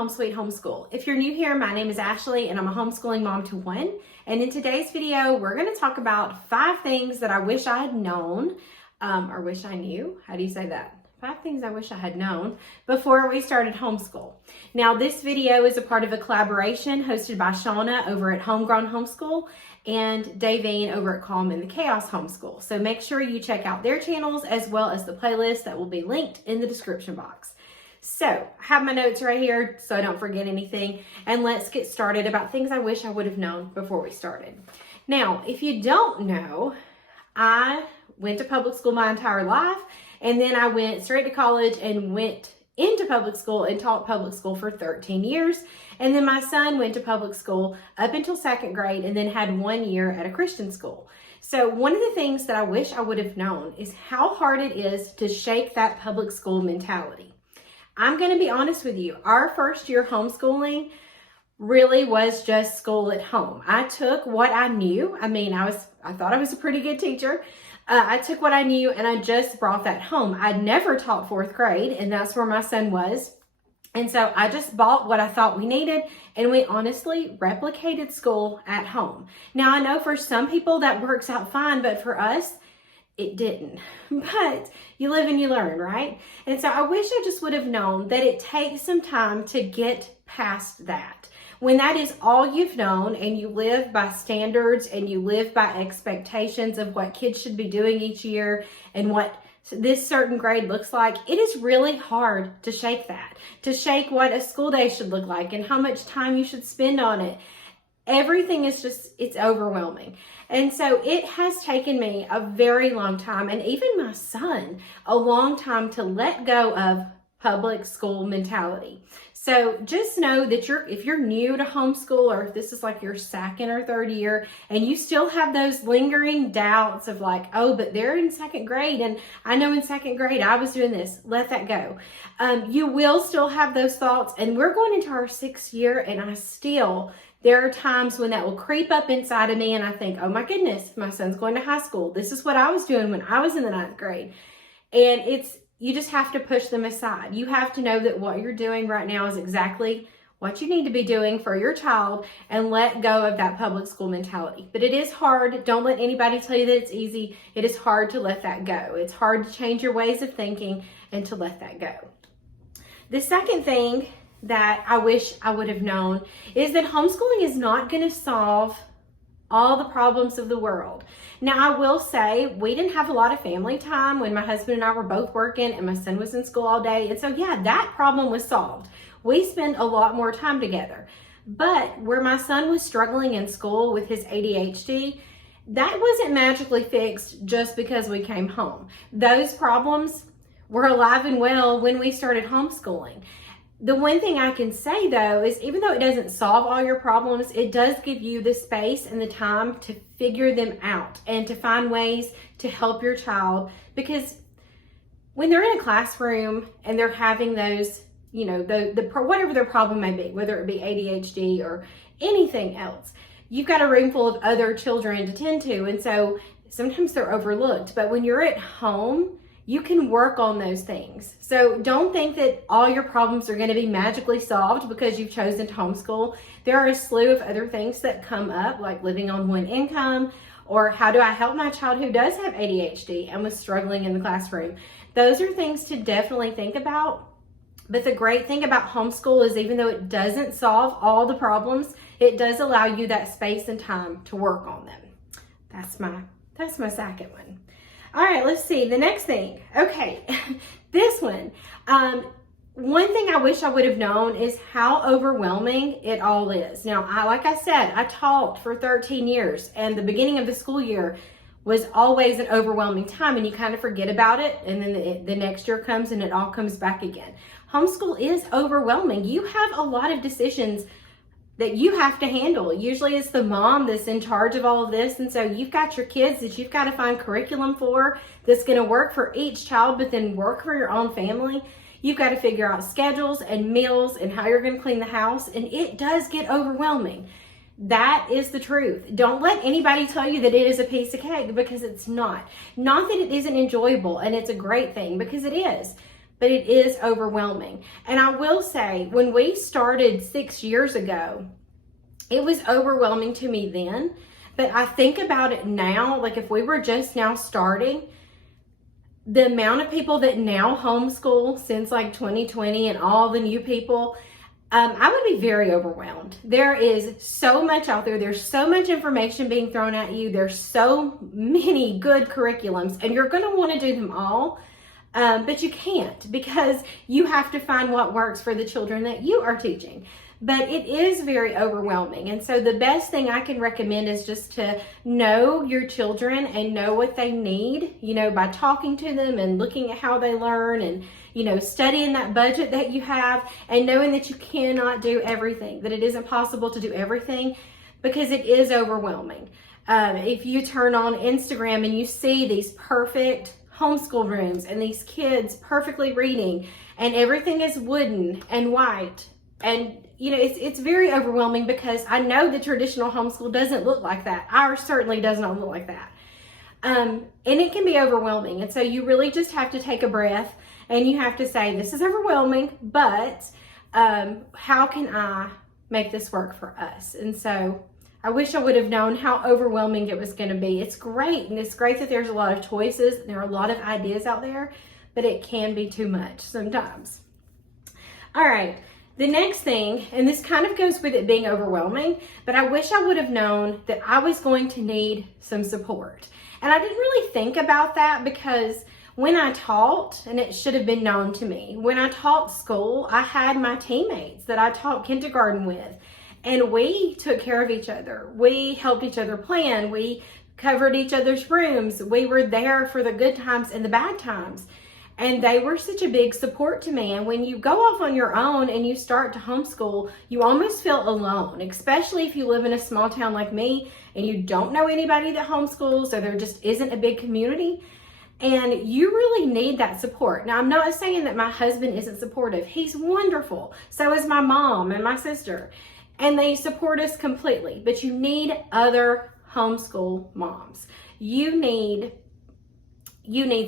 Home Sweet Homeschool. If you're new here, my name is Ashley and I'm a homeschooling mom to one. And in today's video, we're going to talk about 5 things that I wish I had known, or wish I knew. How do you say that? 5 things I wish I had known before we started homeschool. Now, this video is a part of a collaboration hosted by Shauna over at Homegrown Homeschool and Davine over at Calm in the Chaos Homeschool. So make sure you check out their channels as well as the playlist that will be linked in the description box. So I have my notes right here so I don't forget anything, and let's get started about things I wish I would have known before we started. Now, if you don't know, I went to public school my entire life, and then I went straight to college and went into public school and taught public school for 13 years. And then my son went to public school up until 2nd grade and then had 1 year at a Christian school. So one of the things that I wish I would have known is how hard it is to shake that public school mentality. I'm going to be honest with you. Our first year homeschooling really was just school at home. I took what I knew. I thought I was a pretty good teacher. I took what I knew and I just brought that home. I'd never taught 4th grade, and that's where my son was. And so I just bought what I thought we needed, and we honestly replicated school at home. Now, I know for some people that works out fine, but for us, it didn't. But you live and you learn, right? And so I wish I just would have known that it takes some time to get past that. When that is all you've known and you live by standards and you live by expectations of what kids should be doing each year and what this certain grade looks like, it is really hard to shake that, to shake what a school day should look like and how much time you should spend on it. Everything is just, it's overwhelming. And so it has taken me a very long time, and even my son, a long time to let go of public school mentality. So just know that if you're new to homeschool, or if this is like your 2nd or 3rd year and you still have those lingering doubts of like, oh, but they're in 2nd grade and I know in 2nd grade I was doing this, let that go. You will still have those thoughts, and we're going into our 6th year, and there are times when that will creep up inside of me and I think, oh my goodness, my son's going to high school. This is what I was doing when I was in the 9th grade. And you just have to push them aside. You have to know that what you're doing right now is exactly what you need to be doing for your child, and let go of that public school mentality. But it is hard. Don't let anybody tell you that it's easy. It is hard to let that go. It's hard to change your ways of thinking and to let that go. The second thing that I wish I would have known is that homeschooling is not going to solve all the problems of the world. Now, I will say we didn't have a lot of family time when my husband and I were both working and my son was in school all day. And so, yeah, that problem was solved. We spend a lot more time together. But where my son was struggling in school with his ADHD, that wasn't magically fixed just because we came home. Those problems were alive and well when we started homeschooling. The one thing I can say, though, is even though it doesn't solve all your problems, it does give you the space and the time to figure them out and to find ways to help your child. Because when they're in a classroom and they're having those, whatever their problem may be, whether it be ADHD or anything else, you've got a room full of other children to tend to. And so sometimes they're overlooked. But when you're at home, you can work on those things. So don't think that all your problems are going to be magically solved because you've chosen to homeschool. There are a slew of other things that come up, like living on one income, or how do I help my child who does have ADHD and was struggling in the classroom. Those are things to definitely think about. But the great thing about homeschool is even though it doesn't solve all the problems, it does allow you that space and time to work on them. That's my second one. All right, let's see. The next thing. Okay, this one. One thing I wish I would have known is how overwhelming it all is. Now, like I said, I taught for 13 years, and the beginning of the school year was always an overwhelming time, and you kind of forget about it, and then the next year comes and it all comes back again. Homeschool is overwhelming. You have a lot of decisions that you have to handle. Usually it's the mom that's in charge of all of this. And so you've got your kids that you've got to find curriculum for that's going to work for each child, but then work for your own family. You've got to figure out schedules and meals and how you're going to clean the house. And it does get overwhelming. That is the truth. Don't let anybody tell you that it is a piece of cake, because it's not. Not that it isn't enjoyable and it's a great thing, because it is. but it is overwhelming. And I will say, when we started 6 years ago, it was overwhelming to me then, but I think about it now, like if we were just now starting, the amount of people that now homeschool since like 2020 and all the new people, I would be very overwhelmed. There is so much out there. There's so much information being thrown at you. There's so many good curriculums, and you're going to want to do them all, but you can't, because you have to find what works for the children that you are teaching. But it is very overwhelming. And so the best thing I can recommend is just to know your children and know what they need, by talking to them and looking at how they learn and, studying that budget that you have and knowing that you cannot do everything, that it isn't possible to do everything, because it is overwhelming. If you turn on Instagram and you see these perfect homeschool rooms and these kids perfectly reading and everything is wooden and white, and it's very overwhelming, because I know the traditional homeschool doesn't look like that. Ours certainly does not look like that. And it can be overwhelming. And so you really just have to take a breath and you have to say, this is overwhelming, but how can I make this work for us? And so I wish I would have known how overwhelming it was going to be. It's great. And it's great that there's a lot of choices. There are a lot of ideas out there, but it can be too much sometimes. All right. The next thing, and this kind of goes with it being overwhelming, but I wish I would have known that I was going to need some support. And I didn't really think about that, because when I taught, and it should have been known to me, when I taught school, I had my teammates that I taught kindergarten with, and we took care of each other. We helped each other plan. We covered each other's rooms. We were there for the good times and the bad times. And they were such a big support to me. And when you go off on your own and you start to homeschool, you almost feel alone, especially if you live in a small town like me and you don't know anybody that homeschools, or there just isn't a big community. And you really need that support. Now, I'm not saying that my husband isn't supportive. He's wonderful. So is my mom and my sister. And they support us completely. But you need other homeschool moms. You need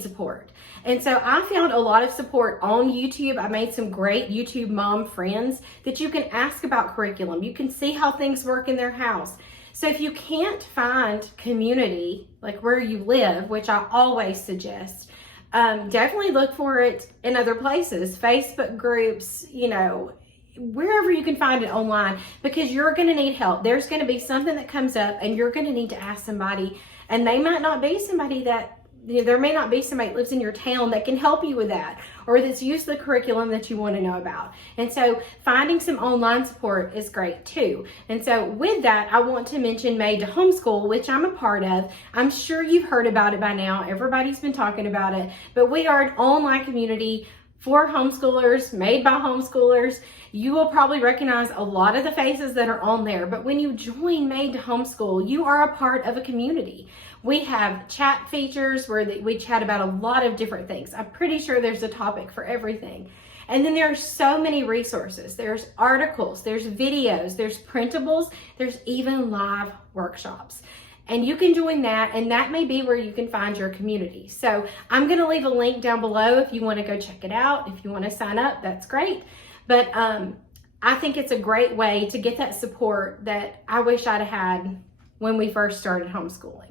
support. And so I found a lot of support on YouTube. I made some great YouTube mom friends that you can ask about curriculum. You can see how things work in their house. So if you can't find community, like where you live, which I always suggest, definitely look for it in other places, Facebook groups, wherever you can find it online, because you're going to need help. There's going to be something that comes up and you're going to need to ask somebody, and they might not be somebody that there may not be somebody that lives in your town that can help you with that, or that's used the curriculum that you want to know about. And so finding some online support is great too. And so with that, I want to mention Made to Homeschool, which I'm a part of. I'm sure you've heard about it by now. Everybody's been talking about it, but we are an online community for homeschoolers, made by homeschoolers. You will probably recognize a lot of the faces that are on there, but when you join Made to Homeschool, you are a part of a community. We have chat features where we chat about a lot of different things. I'm pretty sure there's a topic for everything. And then there's so many resources. There's articles, there's videos, there's printables, there's even live workshops. And you can join that, and that may be where you can find your community. So I'm going to leave a link down below if you want to go check it out. If you want to sign up, that's great. But I think it's a great way to get that support that I wish I'd had when we first started homeschooling.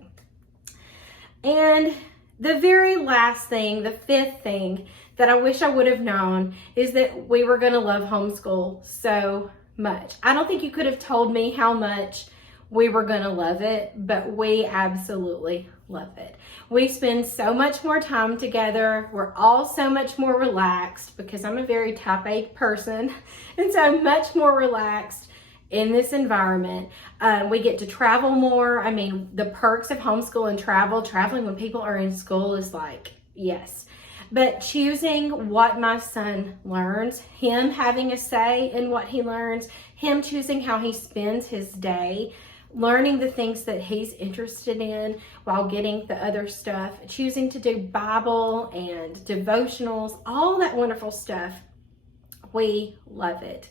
And the very last thing, the fifth thing that I wish I would have known, is that we were going to love homeschool so much. I don't think you could have told me how much we were going to love it, but we absolutely love it. We spend so much more time together. We're all so much more relaxed, because I'm a very type A person, and so I'm much more relaxed in this environment. We get to travel more. I mean, the perks of homeschool and traveling when people are in school is like, yes. But choosing what my son learns, him having a say in what he learns, him choosing how he spends his day, learning the things that he's interested in while getting the other stuff, choosing to do Bible and devotionals, all that wonderful stuff. We love it.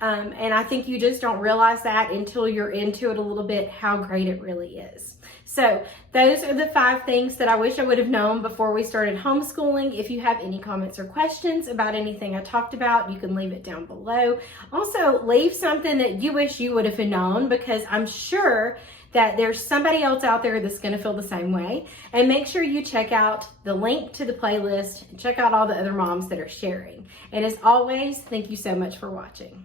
And I think you just don't realize that until you're into it a little bit, how great it really is. So those are the 5 things that I wish I would have known before we started homeschooling. If you have any comments or questions about anything I talked about, you can leave it down below. Also, leave something that you wish you would have known, because I'm sure that there's somebody else out there that's going to feel the same way. And make sure you check out the link to the playlist and check out all the other moms that are sharing. And as always, thank you so much for watching.